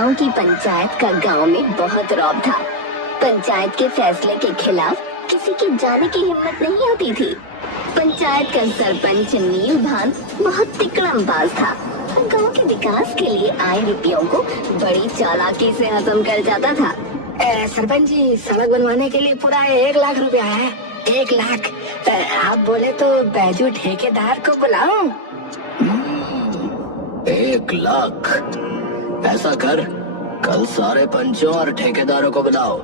गांव की पंचायत का गांव में बहुत रौब था। पंचायत के फैसले के खिलाफ किसी की जाने की हिम्मत नहीं होती थी। पंचायत का सरपंच नील भान बहुत तिकड़मबाज था। गांव के विकास के लिए आए रुपयों को बड़ी चालाकी से हजम कर जाता था। सरपंच जी, सड़क बनवाने के लिए पूरा 1 लाख रुपया है। 1 लाख। आप बोले तो बैजू ठेकेदार को बुलाऊं? 1 लाख? ऐसा कर, कल सारे पंचों और ठेकेदारों को बुलाओ।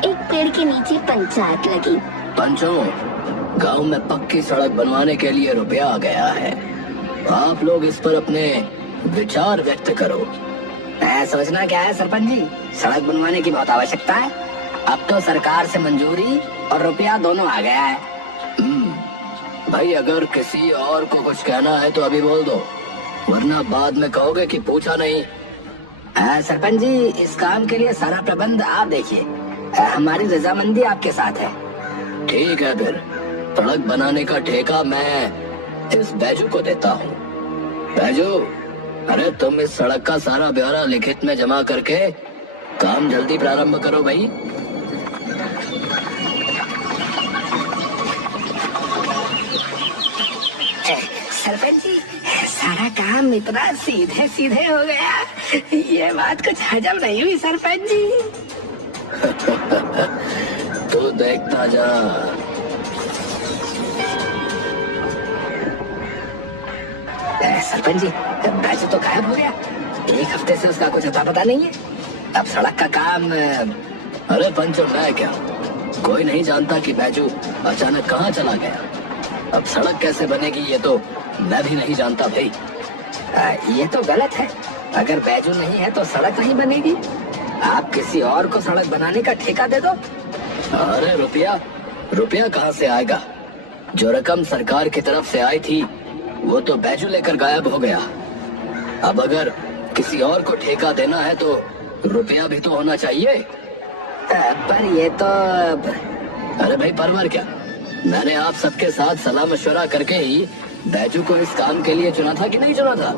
एक पेड़ के नीचे पंचायत लगी। पंचों, गांव में पक्की सड़क बनवाने के लिए रुपया आ गया है। आप लोग इस पर अपने विचार व्यक्त करो। सोचना क्या है सरपंच जी, सड़क बनवाने की बहुत आवश्यकता है। अब तो सरकार से मंजूरी और रुपया दोनों आ गया है। भाई, अगर किसी और को कुछ कहना है तो अभी बोल दो, वरना बाद में कहोगे कि पूछा नहीं। सरपंच जी, इस काम के लिए सारा प्रबंध आप देखिए। हमारी रजामंदी आपके साथ है। ठीक है, फिर सड़क बनाने का ठेका मैं इस बैजू को देता हूँ। बैजू, अरे तुम इस सड़क का सारा ब्यौरा लिखित में जमा करके काम जल्दी प्रारंभ करो भाई। सरपंच जी, सारा काम इतना सीधे सीधे हो गया, ये बात कुछ हजम नहीं हुई सरपंच जी। तू देखता जा। सरपंच जी, बैजू तो गायब हो गया। 1 हफ्ते से उसका कुछ अता पता नहीं है। अब सड़क का काम। अरे पंचो, मैं क्या, कोई नहीं जानता कि बैजू अचानक कहाँ चला गया। अब सड़क कैसे बनेगी ये तो मैं भी नहीं जानता भाई। ये तो गलत है। अगर बैजू नहीं है तो सड़क नहीं बनेगी। आप किसी और को सड़क बनाने का ठेका दे दो। अरे रुपया कहाँ से आएगा? जो रकम सरकार की तरफ से आई थी वो तो बैजू लेकर गायब हो गया। अब अगर किसी और को ठेका देना है तो रुपया भी तो होना चाहिए। पर ये तो। अरे भाई, परवर क्या, मैंने आप सबके साथ सलाह मशवरा करके ही बैजू को इस काम के लिए चुना था कि नहीं चुना था?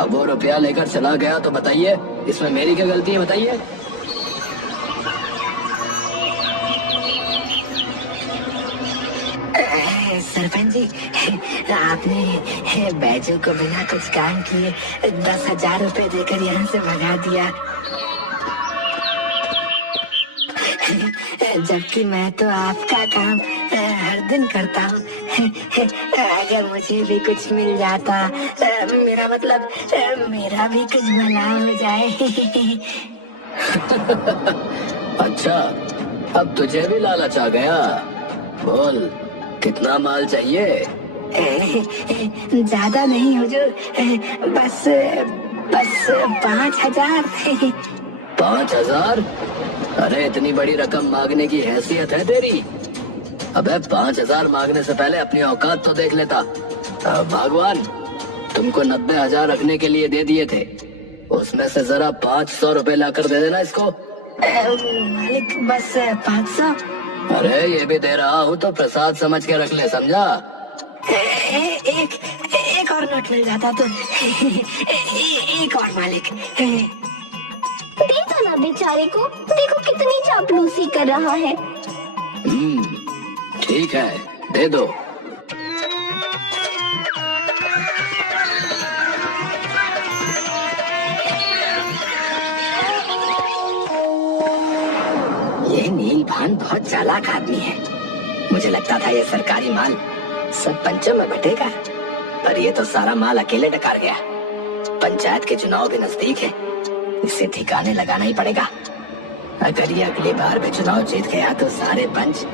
अब वो रुपया लेकर चला गया तो बताइए, इसमें मेरी क्या गलती है? बताइए। सरपंच जी, आपने बैजू को बिना कुछ काम किए 10,000 रुपए देकर यहाँ से भगा दिया, जबकि मैं तो आपका काम हर दिन करता हूँ। अगर मुझे भी कुछ मिल जाता, मेरा मतलब मेरा भी कुछ भला हो जाए। अच्छा, अब तुझे भी लालच आ गया। बोल, कितना माल चाहिए? ज्यादा नहीं हुजूर, बस 5,000। 5,000? अरे इतनी बड़ी रकम मांगने की हैसियत है तेरी? अबे 5,000 मांगने से पहले अपनी औकात तो देख लेता। भगवान, तुमको 90,000 रखने के लिए दे दिए थे, उसमें से जरा 500 रुपए लाकर दे देना इसको। मालिक, बस 500। अरे ये भी दे रहा हूँ तो प्रसाद समझ के रख ले, समझा? एक और नोट मिल जाता तो। एक और मालिक। दे दो ना बेचारे को, देखो कितनी चापलूसी कर रहा है। ठीक है, दे दो। ये नील भान बहुत चालाक आदमी है। मुझे लगता था ये सरकारी माल सब पंचों में बटेगा, पर ये तो सारा माल अकेले डकार गया। पंचायत के चुनाव भी नजदीक है, इसे ठिकाने लगाना ही पड़ेगा। अगर ये अगली बार भी चुनाव जीत गया तो सारे पंच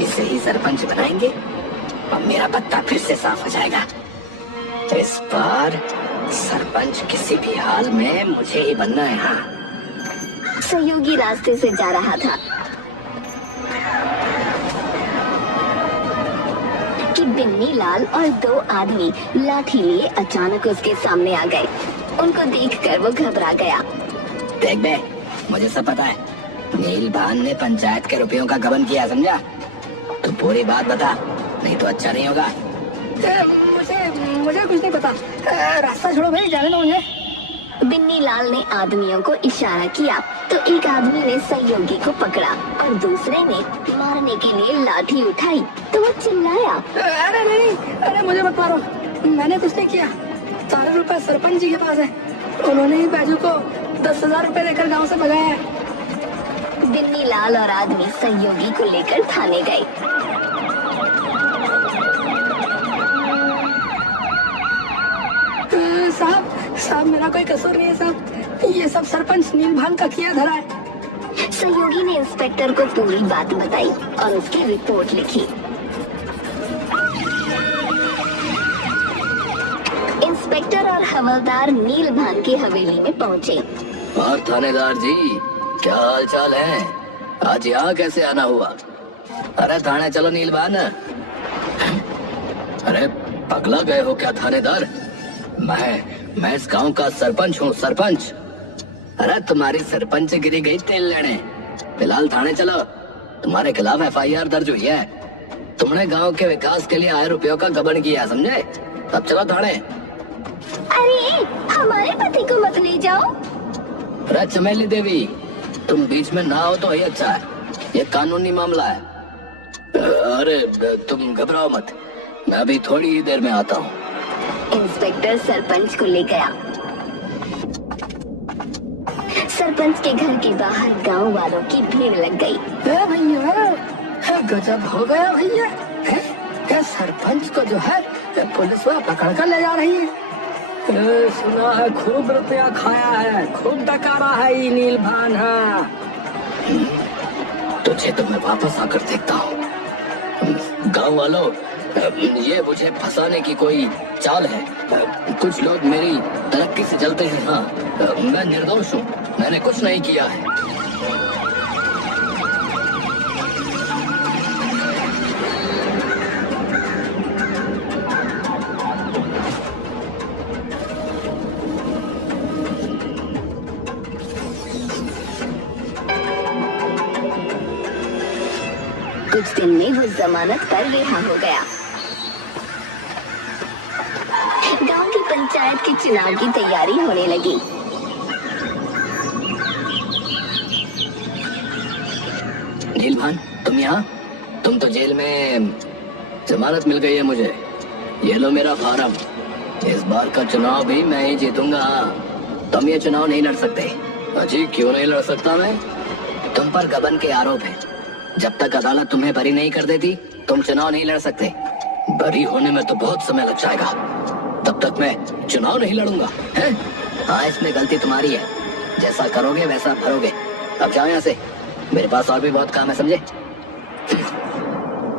इसे ही सरपंच बनाएंगे और मेरा पत्ता फिर से साफ हो जाएगा। इस बार सरपंच किसी भी हाल में मुझे ही बनना है। हाँ। सहयोगी रास्ते से जा रहा था कि बिन्नी लाल और 2 आदमी लाठी लिए अचानक उसके सामने आ गए। उनको देखकर वो घबरा गया। देख बे, मुझे सब पता है। नील भान ने पंचायत के रुपयों का गबन किया, समझा? तू पूरी बात बता, नहीं तो अच्छा नहीं होगा। मुझे कुछ नहीं पता। रास्ता छोड़ो भाई, जाने दो मुझे। बिन्नी लाल ने आदमियों को इशारा किया तो एक आदमी ने सहयोगी को पकड़ा और दूसरे ने मारने के लिए लाठी उठाई तो वो चिल्लाया, अरे नहीं, अरे मुझे मत मारो, मैंने कुछ नहीं किया। सारे रुपए सरपंच जी के पास है, उन्होंने ही बैजू को 10,000 रुपए देकर गांव से भगाया है। बिन्नी लाल और आदमी सहयोगी को लेकर थाने गए। साहब मेरा कोई कसूर नहीं है साहब, ये सब सरपंच नीलभान का किया धरा है। सहयोगी ने इंस्पेक्टर को पूरी बात बताई और उसकी रिपोर्ट लिखी। इंस्पेक्टर और हवलदार नीलभान की हवेली में पहुंचे। और थानेदार जी, क्या हाल चाल है? आज यहाँ कैसे आना हुआ? अरे थाने चलो नीलभान। अरे पगला गए हो क्या थानेदार? मैं इस गांव का सरपंच हूँ, सरपंच। अरे तुम्हारी सरपंच गिरी गई तेल लेने, फिलहाल थाने चलो। तुम्हारे खिलाफ FIR दर्ज हुई है, तुमने गांव के विकास के लिए आए रुपयों का गबन किया, समझे? अब चलो थाने। अरे हमारे पति को मत ले जाओ। अरे चमेली देवी, तुम बीच में ना हो तो ही अच्छा है, ये कानूनी मामला है। अरे तुम घबराओ मत, मैं अभी थोड़ी ही देर में आता हूँ। इंस्पेक्टर सरपंच को ले गया। सरपंच के घर के बाहर गांव वालों की भीड़ लग गई। भैया, गजब हो गया भैया। सरपंच को जो है पुलिस वह पकड़ कर ले जा रही है। सुना है खूब रुपया खाया है, खूब डकारा है ये नीलभान। तुझे तो मैं वापस आकर देखता हूँ। गांव वालों, ये मुझे फंसाने की कोई चाल है। कुछ लोग मेरी तरक्की से जलते हैं। हाँ, मैं निर्दोष हूँ, मैंने कुछ नहीं किया है। कुछ दिन में वो जमानत पर रिहा हो गया। गांव की पंचायत के चुनाव की तैयारी होने लगी। नीलभान, तुम यहाँ? तुम तो जेल में। जमानत मिल गई है मुझे, ये लो मेरा फार्म। इस बार का चुनाव भी मैं ही जीतूंगा। तुम ये चुनाव नहीं लड़ सकते। अजी, क्यों नहीं लड़ सकता मैं? तुम पर गबन के आरोप है, जब तक अदालत तुम्हें बरी नहीं कर देती तुम चुनाव नहीं लड़ सकते। बरी होने में तो बहुत समय लग जाएगा, तब तक मैं चुनाव नहीं लड़ूंगा। हैं? हाँ, इसमें गलती तुम्हारी है, जैसा करोगे वैसा भरोगे। अब जाओ यहाँ से, मेरे पास और भी बहुत काम है, समझे?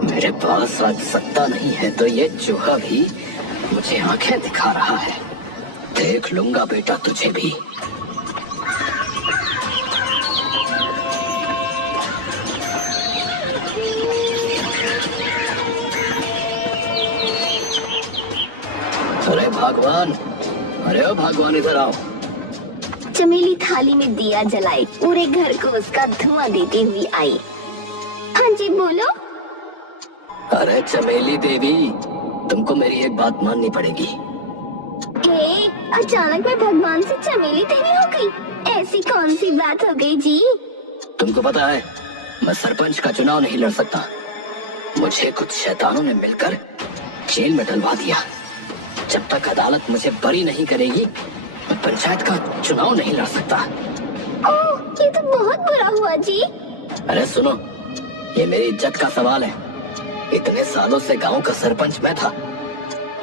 मेरे पास आज सत्ता नहीं है तो ये चूहा भी मुझे आंखें दिखा रहा है। देख लूंगा बेटा तुझे भी। अरे भगवान, अरे ओ भगवान, इधर आओ। चमेली थाली में दिया जलाई पूरे घर को उसका धुआं देती हुई आई। हाँ जी बोलो। अरे चमेली देवी, तुमको मेरी एक बात माननी पड़ेगी। अचानक मैं भगवान से चमेली देवी हो गई, ऐसी कौन सी बात हो गई जी? तुमको पता है, मैं सरपंच का चुनाव नहीं लड़ सकता। मुझे कुछ शैतानों ने मिलकर जेल में डलवा दिया। जब तक अदालत मुझे बरी नहीं करेगी मैं पंचायत का चुनाव नहीं लड़ सकता। ओह, ये तो बहुत बुरा हुआ जी। अरे सुनो, ये मेरी इज्जत का सवाल है। इतने सालों से गांव का सरपंच मैं था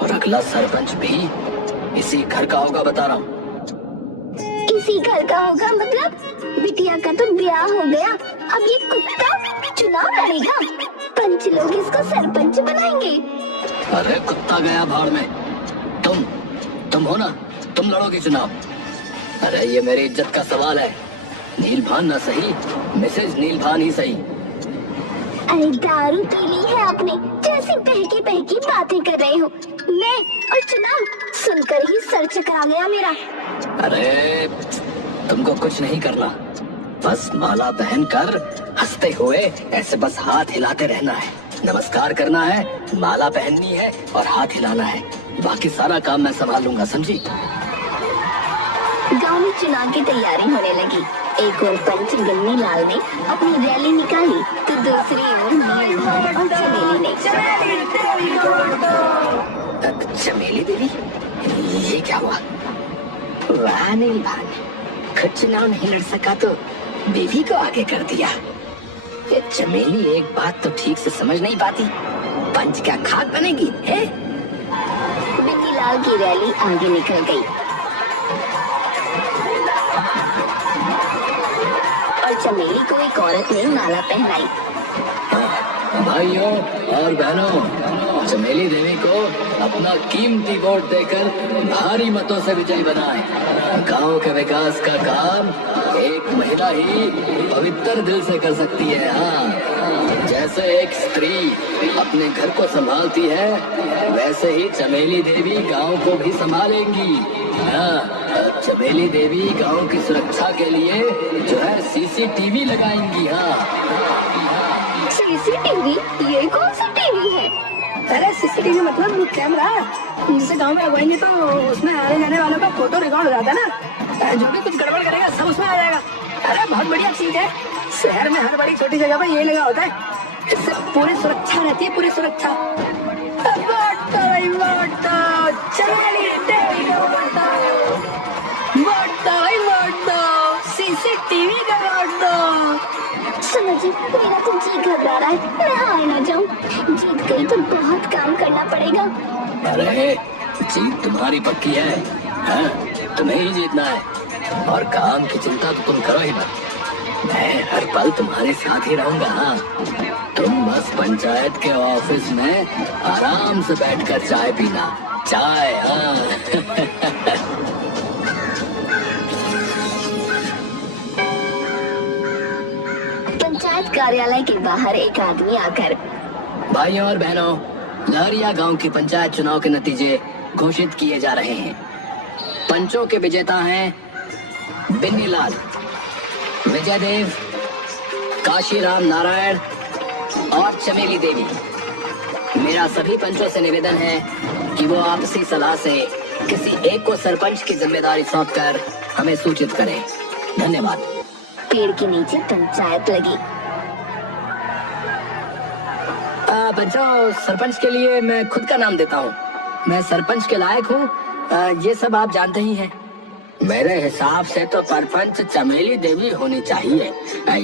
और अगला सरपंच भी इसी घर का होगा, बता रहा हूँ। इसी घर का होगा मतलब? बिटिया का तो ब्याह हो गया, अब ये कुत्ता चुनाव लड़ेगा। पंच लोग इसको सरपंच बनाएंगे। अरे कुत्ता गया भाड़ में। तुम हो ना, तुम लड़ोगी चुनाव। अरे ये मेरी इज्जत का सवाल है। नीलभान ना सही, मिसेज नीलभान ही सही। अरे दारू पी ली है आपने, जैसी बहकी बहकी बातें कर रहे हो। मैं और चुनाव सुनकर ही सर चकरा गया मेरा। अरे तुमको कुछ नहीं करना, बस माला पहन कर हंसते हुए ऐसे बस हाथ हिलाते रहना है। नमस्कार करना है, माला पहननी है और हाथ हिलाना है। बाकी सारा काम मैं संभाल लूंगा, समझी? गांव में चुनाव की तैयारी होने लगी। एक और पंच गन्नी लाल ने अपनी रैली निकाली तो दूसरी ओर नीलभान और चमेली ने। चमेली देवी, ये क्या हुआ? वाह नीलभान, खुद चुनाव नहीं लड़ सका तो बेबी को आगे कर दिया। ये चमेली एक बात तो ठीक से समझ नहीं पाती, पंच क्या खाक बनेगी है? बिन्नी लाल की रैली आगे निकल गई और चमेली को एक औरत ने माला पहनाई। भाइयों और बहनों, चमेली देवी को अपना कीमती वोट देकर भारी मतों से विजयी बनाएं। गांव के विकास का काम एक महिला ही पवित्र दिल से कर सकती है। हाँ, जैसे एक स्त्री अपने घर को संभालती है, वैसे ही चमेली देवी गांव को भी संभालेंगी। हाँ, चमेली देवी गांव की सुरक्षा के लिए जो है CCTV लगाएंगी। हाँ, CCTV? ये कौन सा टीवी है? अरे CCTV मतलब कैमरा, जिसे गांव में लगवाएंगे तो उसमें आने जाने वालों का फोटो रिकॉर्ड हो जाता है ना। जो भी कुछ गड़बड़ करेगा सब उसमें आ जाएगा। अरे बहुत बढ़िया चीज है। शहर में हर बड़ी छोटी जगह पर ये लगा होता है, इससे पूरी सुरक्षा रहती है, पूरी सुरक्षा। चमेली देवी को वोट दो, CCTV का वोट दो। समझी, मेरा तो जी घबरा रहा है, मैं हार ना जाऊं। जीत गई तो बहुत काम करना पड़ेगा। अरे जीत तुम्हारी पक्की है, हाँ? तुम्हें ही जीतना है और काम की चिंता तो तुम करो ही मत। मैं हर पल तुम्हारे साथ ही रहूंगा। हाँ, तुम बस पंचायत के ऑफिस में आराम से बैठकर चाय पीना, चाय। हाँ। पंचायत कार्यालय के बाहर एक आदमी आकर, भाइयों और बहनों, लहरिया गांव की पंचायत चुनाव के नतीजे घोषित किए जा रहे हैं। पंचों के विजेता हैं बिन्नी लाल, विजय देव, काशीराम नारायण और चमेली देवी। मेरा सभी पंचों से निवेदन है कि वो आपसी सलाह से किसी एक को सरपंच की जिम्मेदारी सौंपकर हमें सूचित करें। धन्यवाद। पेड़ के नीचे पंचायत लगी। पंचों, सरपंच के लिए मैं खुद का नाम देता हूँ। मैं सरपंच के लायक हूँ, ये सब आप जानते ही हैं। मेरे हिसाब से तो सरपंच चमेली देवी होनी चाहिए।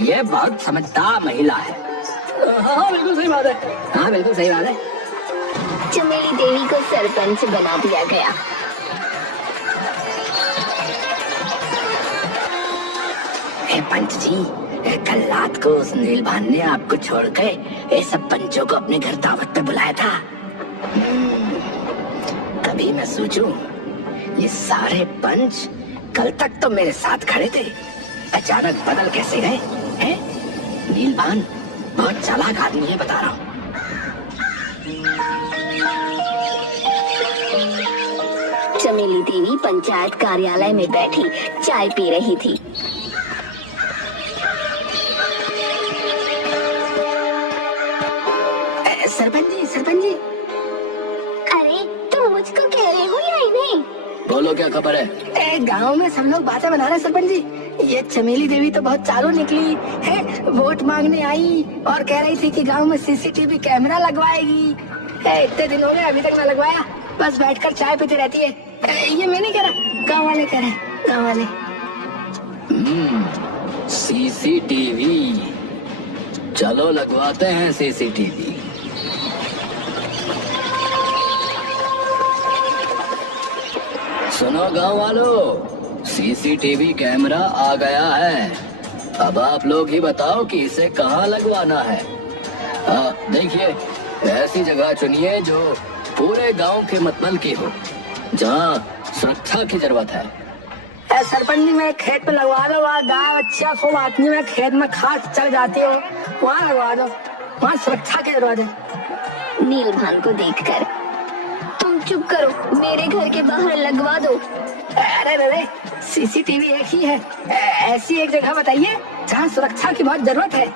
ये बहुत समझदार महिला है। हाँ बिल्कुल सही बात है। हाँ बिल्कुल सही बात है। चमेली देवी को सरपंच बना दिया गया। पंच जी, कल रात को उस नीलभान ने आपको छोड़ के ये सब पंचों को अपने घर दावत पे बुलाया था। तभी मैं सोचूं, ये सारे पंच कल तक तो मेरे साथ खड़े थे, अचानक बदल कैसे गए हैं? नीलभान बहुत चालाक आदमी है, बता रहा हूँ। चमेली देवी पंचायत कार्यालय में बैठी चाय पी रही थी। सरपंच जी। अरे तुम मुझको कह रहे हो या इन्हें? बोलो, क्या खबर है? गांव में सब लोग बातें बना रहे हैं सरपंच जी। ये चमेली देवी तो बहुत चालू निकली है, वोट मांगने आई और कह रही थी कि गांव में CCTV कैमरा लगवाएगी। इतने दिन हो गए अभी तक ना लगवाया, बस बैठकर चाय पीती रहती है। ये मैं नहीं कह रहा, गाँव वाले कह रहे हैं, गाँव वाले। CCTV, चलो लगवाते हैं CCTV। सुनो गांव वालों, CCTV कैमरा आ गया है। अब आप लोग ही बताओ कि इसे कहाँ लगवाना है। देखिए, ऐसी जगह चुनिए जो पूरे गांव के मतबल की हो, जहाँ सुरक्षा की जरूरत है। सरपंच जी, मैं खेत पे लगवा दो, वहाँ गाय अच्छा खूब आती है, मैं खेत में खाद चल जाती हूँ, वहाँ लगवा दो, वहाँ सुरक्षा की जरूरत है। नीलभान को देखकर, तुम चुप करो, मेरे घर के बाहर लगवा दो। अरे CCTV एक ही है, ऐसी एक जगह बताइए जहाँ सुरक्षा की बहुत जरूरत है।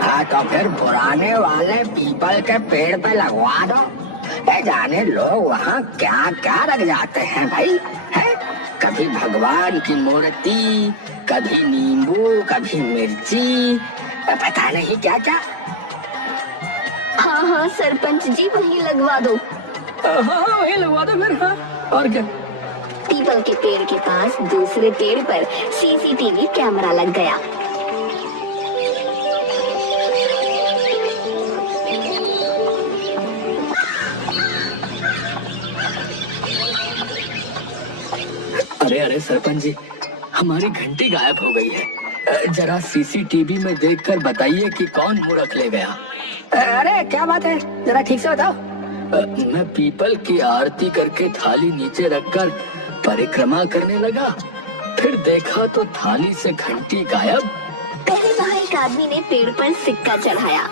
हाँ तो फिर पुराने वाले पीपल के पेड़ पे लगवा दो। जाने लोग वहाँ क्या क्या रख जाते हैं भाई, है? कभी भगवान की मूर्ति, कभी नींबू, कभी मिर्ची, पता नहीं क्या क्या। हाँ हाँ सरपंच जी, वही लगवा दो। हाँ वही लगवा दो फिर। हाँ और क्या। पीपल के पेड़ के पास दूसरे पेड़ पर सीसीटीवी कैमरा लग गया। अरे अरे सरपंच जी, हमारी घंटी गायब हो गई है। जरा सीसीटीवी में देखकर बताइए कि कौन मूर्ख ले गया। अरे क्या बात है, जरा ठीक से बताओ। मैं पीपल की आरती करके थाली नीचे रखकर परिक्रमा करने लगा, फिर देखा तो थाली से घंटी गायब। पहले वहाँ एक आदमी ने पेड़ पर सिक्का चढ़ाया।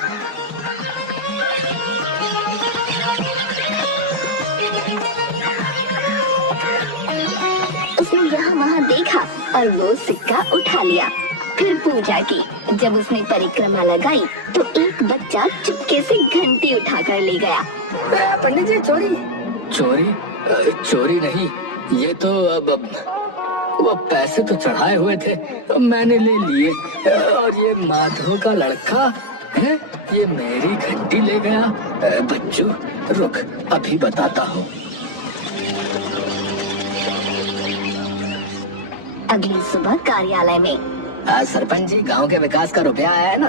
उसने यहाँ वहाँ देखा और वो सिक्का उठा लिया। फिर पूजा की। जब उसने परिक्रमा लगाई तो एक बच्चा चुपके से घंटी उठाकर ले गया। पंडित जी चोरी। चोरी? चोरी नहीं, ये तो अब वो पैसे तो चढ़ाए हुए थे, मैंने ले लिए। और ये माधव का लड़का है, ये मेरी घंटी ले गया। बच्चू रुक, अभी बताता हूँ। अगली सुबह कार्यालय में सरपंच जी, गांव के विकास का रुपया आया है ना,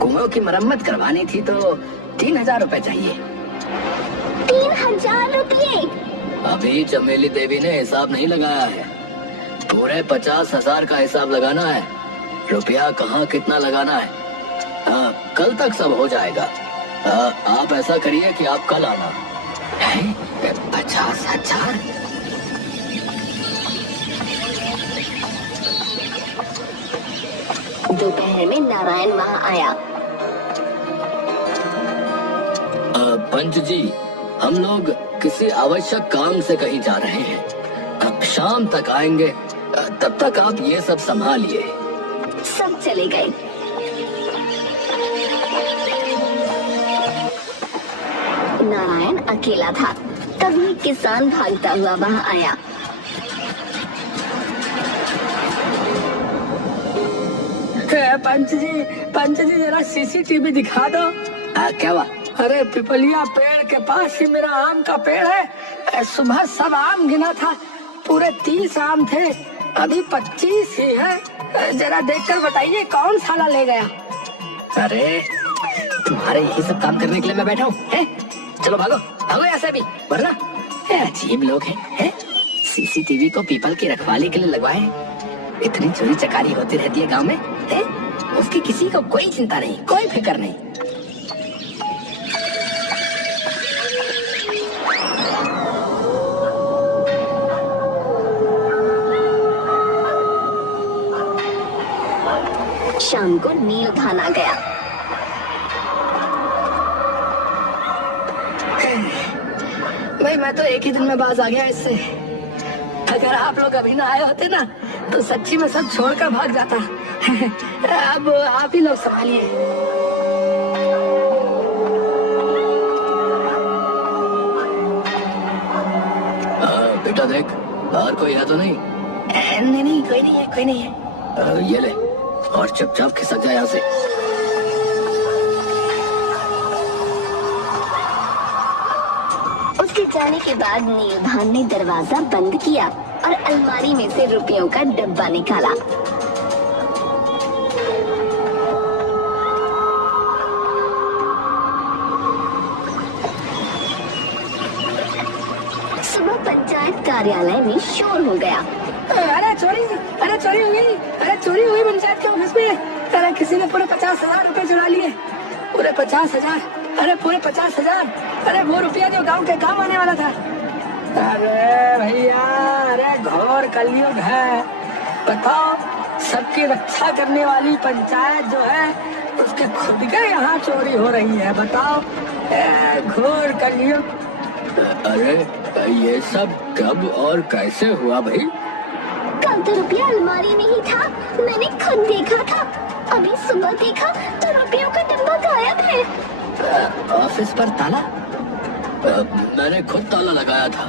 कुओं की मरम्मत करवानी थी तो 3000 रुपए चाहिए। 3000 रुपये? अभी चमेली देवी ने हिसाब नहीं लगाया है, पूरे 50,000 का हिसाब लगाना है। रुपया कहाँ कितना लगाना है, कल तक सब हो जाएगा। आप ऐसा करिए कि आप कल आना। 50,000? दोपहर में नारायण वहाँ आया। पंच जी, हम लोग किसी आवश्यक काम से कहीं जा रहे हैं, अब शाम तक आएंगे, तब तक आप ये सब संभालिए। सब चले गए। नारायण अकेला था। तभी किसान भागता हुआ वहाँ आया। पंच जी जरा सीसीटीवी दिखा दो। क्या हुआ? अरे पिपलिया पेड़ के पास ही मेरा आम का पेड़ है। सुबह सब आम गिना था, पूरे 30 आम थे, अभी 25 ही है। जरा देखकर बताइए कौन साला ले गया। अरे तुम्हारे यही सब काम करने के लिए मैं बैठा हूँ, है? चलो भागो भागो यहाँ से भी, वरना अजीब लोग हैं। सीसीटीवी को पीपल की रखवाली के लिए लगवाए। इतनी चोरी चकारी होती रहती है गांव में, है? उसकी किसी को कोई चिंता नहीं, कोई फिक्र नहीं। शाम को नील भान आ गया। भाई मैं तो एक ही दिन में बाज आ गया इससे। अगर आप लोग अभी ना आए होते ना तो सच्ची में सब छोड़कर भाग जाता। अब आप ही लोग संभालिए। बेटा देख, बाहर कोई है तो नहीं? नहीं कोई नहीं है, कोई नहीं है। ये ले और चुपचाप खिसक जा यहाँ से। उसके जाने के बाद नील भान ने दरवाजा बंद किया और अलमारी में से रुपयों का डब्बा निकाला। सुबह पंचायत कार्यालय में शोर हो गया। अरे चोरी हो गई, अरे चोरी हो गई पंचायत के ऑफिस में। अरे किसी ने पूरे 50,000 रुपए चुरा लिए। पूरे 50,000, अरे पूरे 50,000। अरे वो रुपया जो गांव के काम आने वाला था। अरे भैया, अरे घोर कलयुग है। बताओ, सबकी रक्षा करने वाली पंचायत जो है उसके खुद के यहाँ चोरी हो रही है। बताओ, घोर कलयुग। अरे ये सब कब और कैसे हुआ भाई? कल तो रुपया अलमारी में ही था, मैंने खुद देखा था। अभी सुबह देखा तो रुपयों का ऑफिस पर ताला? मैंने खुद ताला लगाया था।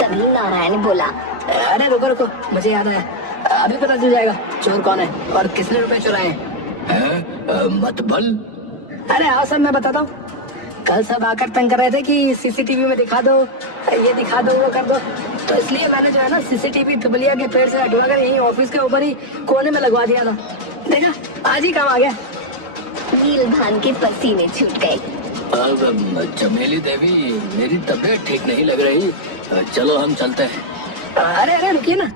तभी नारायण बोला, अरे रुको रुको, मुझे याद है, अभी पता चल जाएगा चोर कौन है और किसने रुपए चुराए हैं। मत बल। अरे हाँ सर, मैं बताता हूँ। कल सब आकर तंग कर रहे थे कि सीसीटीवी में दिखा दो, ये दिखा दो, वो कर दो, तो इसलिए मैंने जो है ना सीसीटीवी पिपलिया के पेड़ से हटवा कर यही ऑफिस के ऊपर ही कोने में लगवा दिया था। देखा, आज ही काम आ गया। नीलभान के पसीने छूट गए। अब चमेली देवी, मेरी तबीयत ठीक नहीं लग रही, चलो हम चलते हैं। अरे अरे रुकिए ना।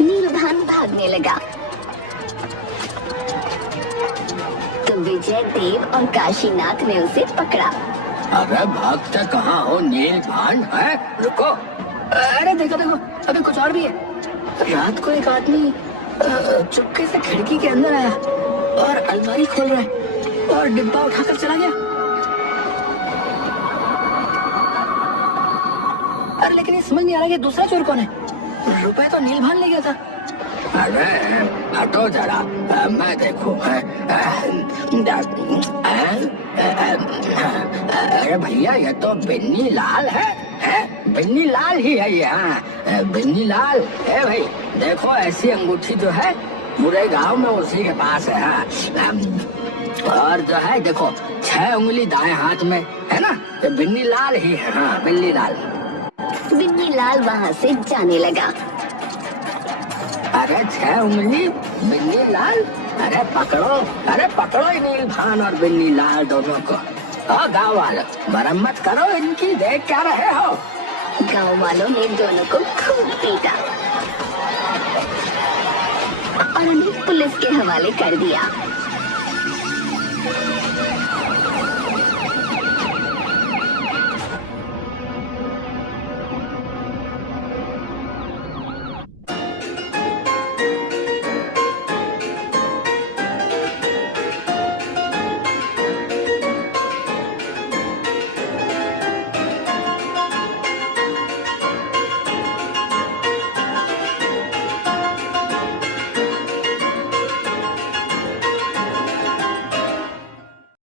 नीलभान भागने लगा तो विजय देव और काशीनाथ ने उसे पकड़ा। अरे भागते कहाँ हो नीलभान? है रुको, अरे देखो देखो, अभी कुछ और भी है। रात को एक आदमी चुपके से खिड़की के अंदर आया और अलमारी खोल रहा है और डिब्बा उठाकर चला गया। अरे लेकिन ये समझ नहीं आ रहा कि दूसरा चोर कौन है। रुपए तो नीलभान ले गया था। अरे हटो जरा, मैं देखूं। अरे भैया, ये तो बिन्नी लाल है, बिन्नी लाल ही है ये। हाँ, बिन्नी लाल है भाई। देखो, ऐसी अंगूठी जो है पूरे गांव में उसी के पास है। हाँ, और जो है देखो 6 उंगली दाएं हाथ में है ना, ये बिन्नी लाल ही है। हाँ, बिन्नी लाल। बिन्नी लाल वहाँ से जाने लगा। अरे 6 उंगली बिन्नी लाल, अरे पकड़ो नीलभान और बिन्नी लाल दोनों को। और गाँव वालों, मरम्मत करो इनकी, देख क्या रहे हो। गांव वालों ने दोनों को खूब पीटा और उन्हें पुलिस के हवाले कर दिया।